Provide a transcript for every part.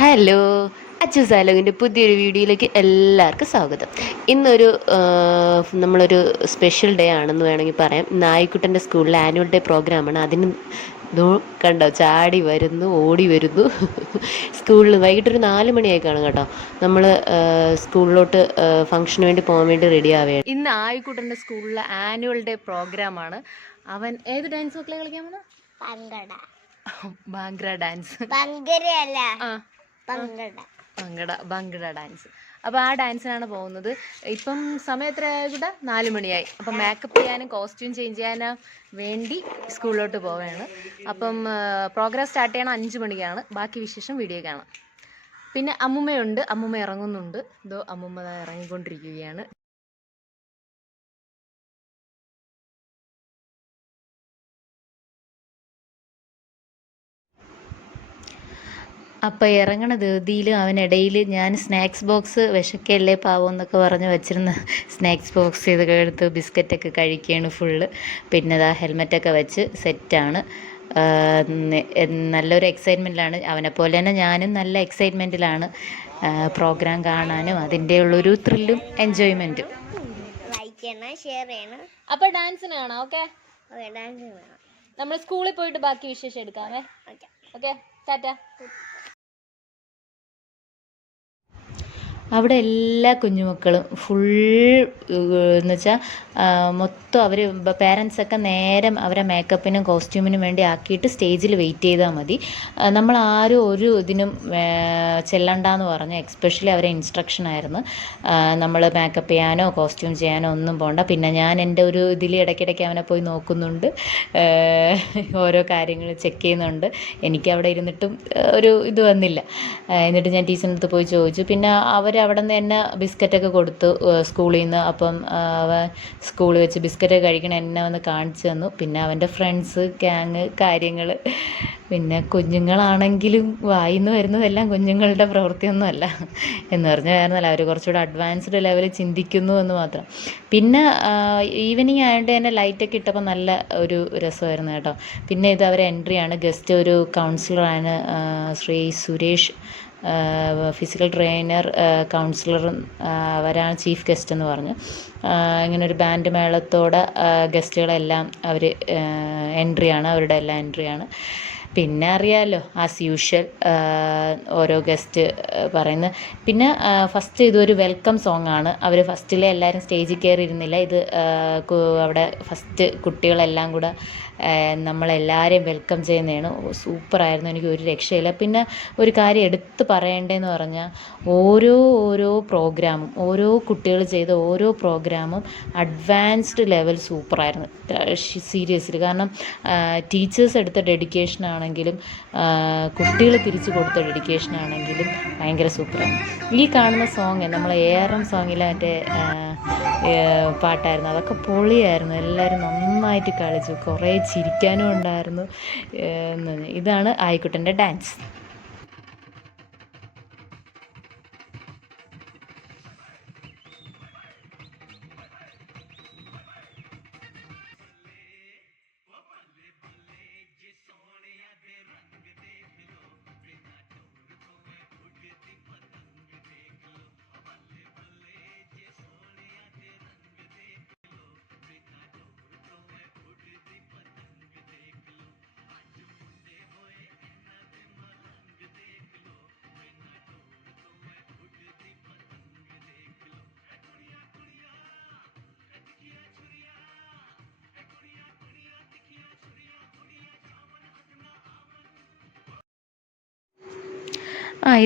Hello, അച്ചുസാലോകിൻ്റെ പുതിയൊരു വീഡിയോയിലേക്ക് എല്ലാവർക്കും സ്വാഗതം. ഇന്നൊരു നമ്മളൊരു സ്പെഷ്യൽ ഡേ ആണെന്ന് വേണമെങ്കിൽ പറയാം. നായിക്കുട്ടൻ്റെ സ്കൂളിലെ ആനുവൽ ഡേ പ്രോഗ്രാമാണ്. അതിന് കണ്ടോ ചാടി വരുന്നു, ഓടി വരുന്നു. സ്കൂളിൽ വൈകിട്ടൊരു 4 മണിയായി കാണും കേട്ടോ. നമ്മൾ സ്കൂളിലോട്ട് ഫംഗ്ഷന് വേണ്ടി പോകാൻ വേണ്ടി റെഡി ആവുകയാണ്. ഇന്ന് ആയിക്കുട്ടൻ്റെ സ്കൂളിലെ ആനുവൽ ഡേ പ്രോഗ്രാമാണ്. അവൻ ഏത് ഡാൻസ് മക്കളെ കളിക്കാൻ പോകുന്നത്? ബാംഗ്ര ഡാൻസ്. ഭംഗട ഡാൻസ്. അപ്പോൾ ആ ഡാൻസിനാണ് പോകുന്നത്. ഇപ്പം സമയം എത്രയായി? 4 മണിയായി. അപ്പം മേക്കപ്പ് ചെയ്യാനും കോസ്റ്റ്യൂം ചേഞ്ച് ചെയ്യാനും വേണ്ടി സ്കൂളിലോട്ട് പോവുകയാണ്. അപ്പം പ്രോഗ്രാം സ്റ്റാർട്ട് ചെയ്യണം 5 മണിക്കാണ്. ബാക്കി വിശേഷം വീഡിയോ കാണാം. പിന്നെ അമ്മുമ്മയുണ്ട്, അമ്മുമ്മ ഇറങ്ങുന്നുണ്ട്. ഇതോ അമ്മുമ്മ ഇറങ്ങിക്കൊണ്ടിരിക്കുകയാണ്. അപ്പോൾ ഇറങ്ങണ ധൃതിയിൽ അവനിടയിൽ ഞാൻ സ്നാക്സ് ബോക്സ് വിശക്കല്ലേ പാവം എന്നൊക്കെ പറഞ്ഞ് വെച്ചിരുന്ന സ്നാക്സ് ബോക്സ് ഇതൊക്കെ എടുത്ത് ബിസ്ക്കറ്റൊക്കെ കഴിക്കുകയാണ് ഫുള്ള്. പിന്നെ അതാ ഹെൽമെറ്റൊക്കെ വെച്ച് സെറ്റാണ്. നല്ലൊരു എക്സൈറ്റ്മെൻറ്റിലാണ്. അവനെപ്പോലെ തന്നെ ഞാനും നല്ല എക്സൈറ്റ്മെൻറ്റിലാണ് പ്രോഗ്രാം കാണാനും അതിൻ്റെ ഉള്ളൊരു ത്രില്ലും എൻജോയ്മെൻറ്റും. അപ്പോൾ ഡാൻസിന് കാണാം. ഓക്കെ, നമ്മൾ സ്കൂളിൽ പോയിട്ട് ബാക്കി വിശേഷം എടുക്കാമേ. ഓക്കെ, ടാറ്റ. അവിടെ എല്ലാ കുഞ്ഞുമക്കളും ഫുൾ എന്ന് വെച്ചാൽ മൊത്തം അവർ പേരൻസൊക്കെ നേരം അവരെ മേക്കപ്പിനും കോസ്റ്റ്യൂമിനും വേണ്ടി ആക്കിയിട്ട് സ്റ്റേജിൽ വെയിറ്റ് ചെയ്താൽ മതി. നമ്മളാരും ഒരു ഇതിനും ചെല്ലണ്ടെന്ന് പറഞ്ഞ് എക്സ്പെഷ്യലി അവരെ ഇൻസ്ട്രക്ഷനായിരുന്നു. നമ്മൾ മേക്കപ്പ് ചെയ്യാനോ കോസ്റ്റ്യൂം ചെയ്യാനോ ഒന്നും പോകണ്ട. പിന്നെ ഞാൻ എൻ്റെ ഒരു ഇതിൽ ഇടയ്ക്കിടയ്ക്ക് അവനെ പോയി നോക്കുന്നുണ്ട്, ഓരോ കാര്യങ്ങൾ ചെക്ക് ചെയ്യുന്നുണ്ട്. എനിക്ക് അവിടെ ഇരുന്നിട്ടും ഒരു ഇത് വന്നില്ല. എന്നിട്ട് ഞാൻ ടീച്ചറിൻ്റെ അടുത്ത് പോയി ചോദിച്ചു. പിന്നെ അവിടെ നിന്ന് തന്നെ ബിസ്ക്കറ്റൊക്കെ കൊടുത്തു സ്കൂളിൽ നിന്ന്. അപ്പം അവൻ സ്കൂളിൽ വെച്ച് ബിസ്ക്കറ്റൊക്കെ കഴിക്കണം എന്നെ വന്ന് കാണിച്ചു തന്നു. പിന്നെ അവൻ്റെ ഫ്രണ്ട്സ്, ഗ്യാങ്, കാര്യങ്ങൾ. പിന്നെ കുഞ്ഞുങ്ങളാണെങ്കിലും വായിന്ന് വരുന്നതെല്ലാം കുഞ്ഞുങ്ങളുടെ പ്രവൃത്തിയൊന്നുമല്ല എന്ന് പറഞ്ഞ കാരണമല്ല, അവർ കുറച്ചുകൂടെ അഡ്വാൻസ്ഡ് ലെവലിൽ ചിന്തിക്കുന്നു എന്ന് മാത്രം. പിന്നെ ഈവനിങ് ആയതുകൊണ്ട് തന്നെ ലൈറ്റൊക്കെ ഇട്ടപ്പോൾ നല്ല ഒരു രസമായിരുന്നു കേട്ടോ. പിന്നെ ഇത് അവരെ എൻട്രിയാണ്. ഗസ്റ്റ് ഒരു കൗൺസിലറാണ്, ശ്രീ സുരേഷ്, ഫിസിക്കൽ ട്രെയിനർ, കൗൺസിലറും അവരാണ് ചീഫ് ഗസ്റ്റ് എന്ന് പറഞ്ഞു. ഇങ്ങനെ ഒരു ബാൻഡ് മേളത്തോടെ ഗസ്റ്റുകളെല്ലാം അവർ എൻട്രിയാണ്, അവരുടെ എല്ലാം എൻട്രിയാണ്. പിന്നെ അറിയാമല്ലോ, ആസ് യൂഷ്വൽ ഓരോ ഗസ്റ്റ് പറയുന്നത്. പിന്നെ ഫസ്റ്റ് ഇതൊരു വെൽക്കം സോങ് ആണ്. അവർ ഫസ്റ്റിലെ എല്ലാവരും സ്റ്റേജിൽ കയറി ഇരുന്നില്ല. ഇത് അവിടെ ഫസ്റ്റ് കുട്ടികളെല്ലാം കൂടെ നമ്മളെല്ലാവരെയും വെൽക്കം ചെയ്യുന്നതാണ്. സൂപ്പറായിരുന്നു, എനിക്ക് ഒരു രക്ഷയില്ല. പിന്നെ ഒരു കാര്യം എടുത്ത് പറയേണ്ടതെന്ന് പറഞ്ഞാൽ ഓരോ പ്രോഗ്രാമും, ഓരോ കുട്ടികൾ ചെയ്ത ഓരോ പ്രോഗ്രാമും അഡ്വാൻസ്ഡ് ലെവൽ സൂപ്പറായിരുന്നു സീരിയസ്ലി. കാരണം ടീച്ചേഴ്സ് എടുത്ത ഡെഡിക്കേഷനാണെങ്കിലും കുട്ടികൾ തിരിച്ചു കൊടുത്ത ഡെഡിക്കേഷനാണെങ്കിലും ഭയങ്കര സൂപ്പറാണ്. ഈ കാണുന്ന സോങ് നമ്മൾ ARM സോങ്ങിലെ മറ്റേ പാട്ടായിരുന്നു. അതൊക്കെ പൊളിയായിരുന്നു. എല്ലാവരും നന്നായിട്ട് കളിച്ചു, കുറേ ചിരിക്കാനും ഉണ്ടായിരുന്നു. ഇതാണ് ആയിക്കുട്ടൻ്റെ ഡാൻസ്.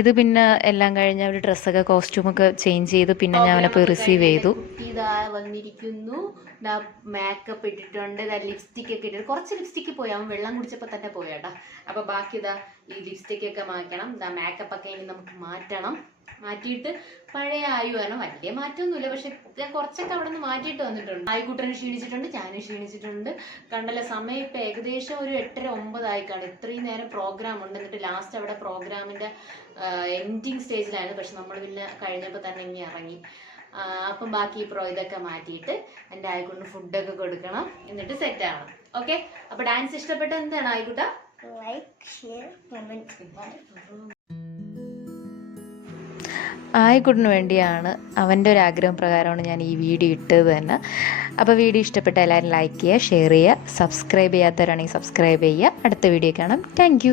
ഇത് പിന്നെ എല്ലാം കഴിഞ്ഞ് അവർ ഡ്രസ്സൊക്കെ കോസ്റ്റ്യൂമൊക്കെ ചേഞ്ച് ചെയ്തു. പിന്നെ ഞാൻ അവനെ പോയി റിസീവ് ചെയ്തു. ഇതാ വന്നിരിക്കുന്നു, മേക്കപ്പ് ഇട്ടിട്ടുണ്ട്, ലിപ്സ്റ്റിക് ഒക്കെ ഇട്ടിട്ട്. കുറച്ച് ലിപ്സ്റ്റിക്ക് പോയി, അവൻ വെള്ളം കുടിച്ചപ്പോൾ തന്നെ പോയാട്ടാ. അപ്പോൾ ബാക്കി ഇതാ ഈ ലിപ്സ്റ്റിക് ഒക്കെ മാറ്റണം. മേക്കപ്പ് ഒക്കെ ഇനി നമുക്ക് മാറ്റണം. മാറ്റിയിട്ട് പഴയ ആയു വരണം. വലിയ മാറ്റമൊന്നുമില്ല, പക്ഷെ കുറച്ചൊക്കെ അവിടെ നിന്ന് മാറ്റിയിട്ട് വന്നിട്ടുണ്ട്. ആയിക്കുട്ടന് ക്ഷീണിച്ചിട്ടുണ്ട്, ഞാനും ക്ഷീണിച്ചിട്ടുണ്ട്. കണ്ടല്ലോ, സമയം ഇപ്പം ഏകദേശം ഒരു 8:30-9 ആയിക്കാണ്. ഇത്രയും നേരം പ്രോഗ്രാം ഉണ്ട്. എന്നിട്ട് ലാസ്റ്റ് അവിടെ പ്രോഗ്രാമിൻ്റെ എൻഡിങ് സ്റ്റേജിലായിരുന്നു. പക്ഷെ നമ്മൾ പിന്നെ കഴിഞ്ഞപ്പോൾ തന്നെ ഇനി ഇറങ്ങി. അപ്പം ബാക്കി ഇതൊക്കെ മാറ്റിയിട്ട് എൻ്റെ ആയിക്കുട്ടിന് ഫുഡൊക്കെ കൊടുക്കണം, എന്നിട്ട് സെറ്റ് ആവണം. ഓക്കെ, അപ്പോൾ ഡാൻസ് ഇഷ്ടപ്പെട്ട എന്താണ് ആയിക്കുട്ട? Like, share, comment. ആയിക്കുട്ടിന് വേണ്ടിയാണ്, അവൻ്റെ ഒരു ആഗ്രഹം പ്രകാരമാണ് ഞാൻ ഈ വീഡിയോ ഇട്ടത് തന്നെ. അപ്പോൾ വീഡിയോ ഇഷ്ടപ്പെട്ട എല്ലാവരും ലൈക്ക് ചെയ്യുക, ഷെയർ ചെയ്യുക, സബ്സ്ക്രൈബ് ചെയ്യാത്തവരാണെങ്കിൽ സബ്സ്ക്രൈബ് ചെയ്യുക. അടുത്ത വീഡിയോ കാണാം. താങ്ക്